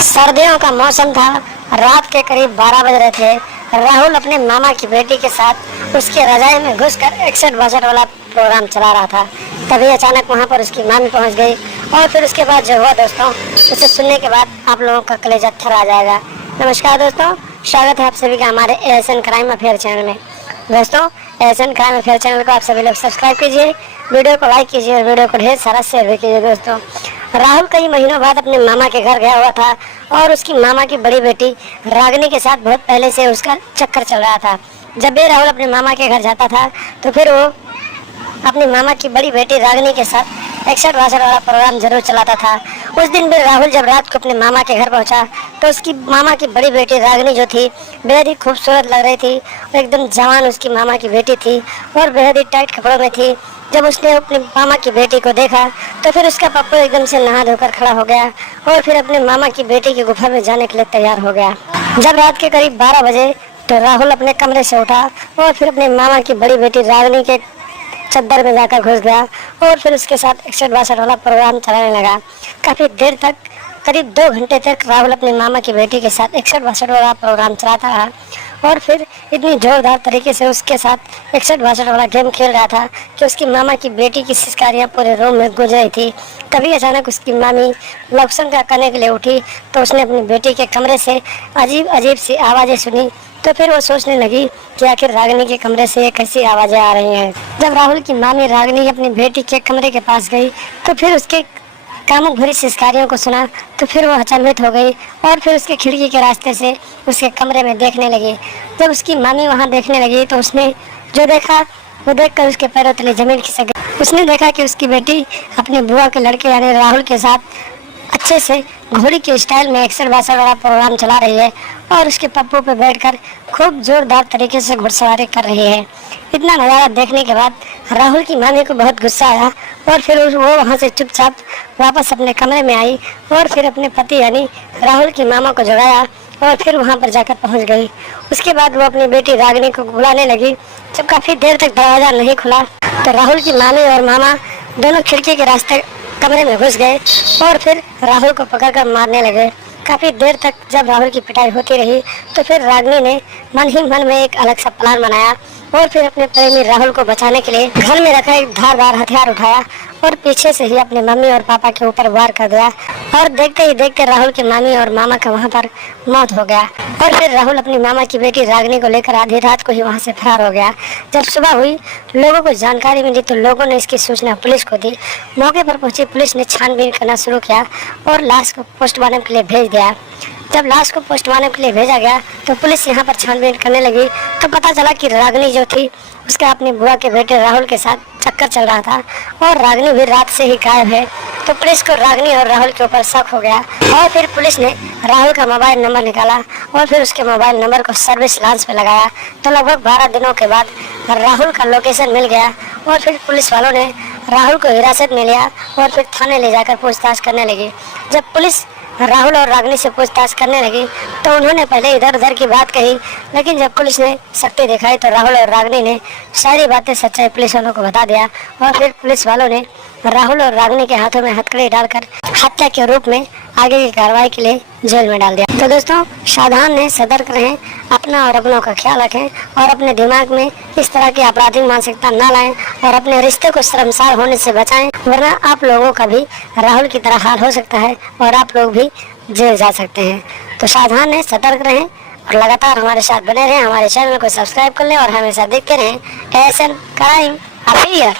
सर्दियों का मौसम था। रात के करीब 12 बज रहे थे। राहुल अपने मामा की बेटी के साथ उसके रजाई में घुसकर 61 वाला प्रोग्राम चला रहा था। तभी अचानक वहां पर उसकी मामी पहुंच गई और फिर उसके बाद जो हुआ दोस्तों, उसे सुनने के बाद आप लोगों का कलेजा थर आ जाएगा। नमस्कार दोस्तों, स्वागत है आप सभी का हमारे एएसएन क्राइम अफेयर चैनल में। दोस्तों, एएसएन क्राइम अफेयर चैनल को आप सभी लोग सब्सक्राइब कीजिए, वीडियो को लाइक कीजिए और वीडियो को ढेर सारा शेयर भी कीजिए। दोस्तों, राहुल कई महीनों बाद अपने मामा के घर गया हुआ था और उसकी मामा की बड़ी बेटी रागिनी के साथ बहुत पहले से उसका चक्कर चल रहा था। जब भी राहुल अपने मामा के घर जाता था तो फिर वो अपनी मामा की बड़ी बेटी रागिनी के साथ 61 वाला प्रोग्राम जरूर चलाता था। उस दिन भी राहुल जब रात को अपने मामा के घर पहुंचा तो उसकी मामा की बड़ी बेटी रागिनी जो थी बेहद ही खूबसूरत लग रही थी और एकदम जवान उसकी मामा की बेटी थी और बेहद ही टाइट कपड़ों में थी। जब उसने अपनी मामा की बेटी को देखा तो फिर उसका पप्पू एकदम से नहा धोकर खड़ा हो गया और फिर अपने मामा की बेटी की गुफा में जाने के लिए तैयार हो गया। जब रात के करीब 12 बजे तो राहुल अपने कमरे से उठा और फिर अपने मामा की बड़ी बेटी रागिनी के चद्दर में जाकर घुस गया और फिर उसके साथ 61 वाला प्रोग्राम चलाने लगा। काफ़ी देर तक, करीब 2 घंटे तक राहुल अपने मामा की बेटी के साथ 61 वाला प्रोग्राम चलाता रहा और फिर इतनी जोरदार तरीके से उसके साथ 61 वाला गेम खेल रहा था कि उसकी मामा की बेटी की सिसकारियाँ पूरे रूम में गूंज रही थी। तभी अचानक उसकी मामी लक्ष्मण का करने के लिए उठी तो उसने अपनी बेटी के कमरे से अजीब अजीब सी आवाज़ें सुनी। तो फिर वो सोचने लगी कि आखिर रागिनी के कमरे से ये कैसी आवाज़ें आ रही हैं। जब राहुल की मामी रागिनी अपनी बेटी के कमरे के पास गई तो फिर उसके कामुक भरी सिसकारियों को सुना तो फिर वो अचंभित हो गई और फिर उसके खिड़की के रास्ते से उसके कमरे में देखने लगी। जब उसकी मामी वहाँ देखने लगी तो उसने जो देखा वो देखकर उसके पैरों तले जमीन खिसक गई। उसने देखा कि उसकी बेटी अपने बुआ के लड़के यानी राहुल के साथ अच्छे से घोड़ी के स्टाइल में 61 वाला प्रोग्राम चला रही है और उसके पप्पू पे बैठकर खूब जोरदार तरीके से घुड़सवारी कर रही है। इतना नज़ारा देखने के बाद राहुल की मामी को बहुत गुस्सा आया और फिर वो वहाँ से चुपचाप वापस अपने कमरे में आई और फिर अपने पति यानी राहुल की मामा को जगाया और फिर वहाँ पर जाकर पहुँच गई। उसके बाद वो अपनी बेटी रागिनी को बुलाने लगी। जब काफ़ी देर तक दरवाज़ा नहीं खुला तो राहुल की मामी और मामा दोनों खिड़की के रास्ते कमरे में घुस गए और फिर राहुल को पकड़कर मारने लगे। काफ़ी देर तक जब राहुल की पिटाई होती रही तो फिर रागिनी ने मन ही मन में एक अलग सा प्लान बनाया और फिर अपने प्रेमी राहुल को बचाने के लिए घर में रखा एक धारदार हथियार उठाया और पीछे से ही अपने मम्मी और पापा के ऊपर वार कर दिया और देखते ही देखते राहुल की मामी और मामा का वहाँ पर मौत हो गया। और फिर राहुल अपनी मामा की बेटी रागिनी को लेकर आधी रात को ही वहाँ से फरार हो गया। जब सुबह हुई, लोगों को जानकारी मिली तो लोगों ने इसकी सूचना पुलिस को दी। मौके पर पहुंची पुलिस ने छानबीन करना शुरू किया और लाश को पोस्टमार्टम के लिए भेज दिया। जब लाश को पोस्टमार्टम के लिए भेजा गया तो पुलिस यहाँ पर छानबीन करने लगी तो पता चला कि रागिनी जो थी उसका अपनी बुआ के बेटे राहुल के साथ चक्कर चल रहा था और रागिनी भी रात से ही गायब है। तो पुलिस को रागिनी और राहुल के ऊपर शक हो गया और फिर पुलिस ने राहुल का मोबाइल नंबर निकाला और फिर उसके मोबाइल नंबर को सर्विस लांच पे लगाया। तो लगभग 12 दिनों के बाद राहुल का लोकेशन मिल गया और फिर पुलिस वालों ने राहुल को हिरासत में लिया और फिर थाने ले जाकर पूछताछ करने लगी। जब पुलिस राहुल और रागिनी से पूछताछ करने लगी तो उन्होंने पहले इधर उधर की बात कही, लेकिन जब पुलिस ने सख्ती दिखाई तो राहुल और रागिनी ने सारी बातें सच्चाई पुलिस वालों को बता दिया और फिर पुलिस वालों ने राहुल और रागिनी के हाथों में हथकड़ी डालकर हत्या के रूप में आगे की कार्रवाई के लिए जेल में डाल दिया। तो दोस्तों, सावधान रहें, सतर्क रहें, अपना और अपनों का ख्याल रखें और अपने दिमाग में इस तरह की आपराधिक मानसिकता न लाएं और अपने रिश्ते को शर्मसार होने से बचाएं, वरना आप लोगों का भी राहुल की तरह हाल हो सकता है और आप लोग भी जेल जा सकते हैं। तो सावधान रहें, सतर्क रहें और लगातार हमारे साथ बने रहें। हमारे चैनल को सब्सक्राइब कर लें और हमेशा देखते रहें एएसएन क्राइम अफेयर।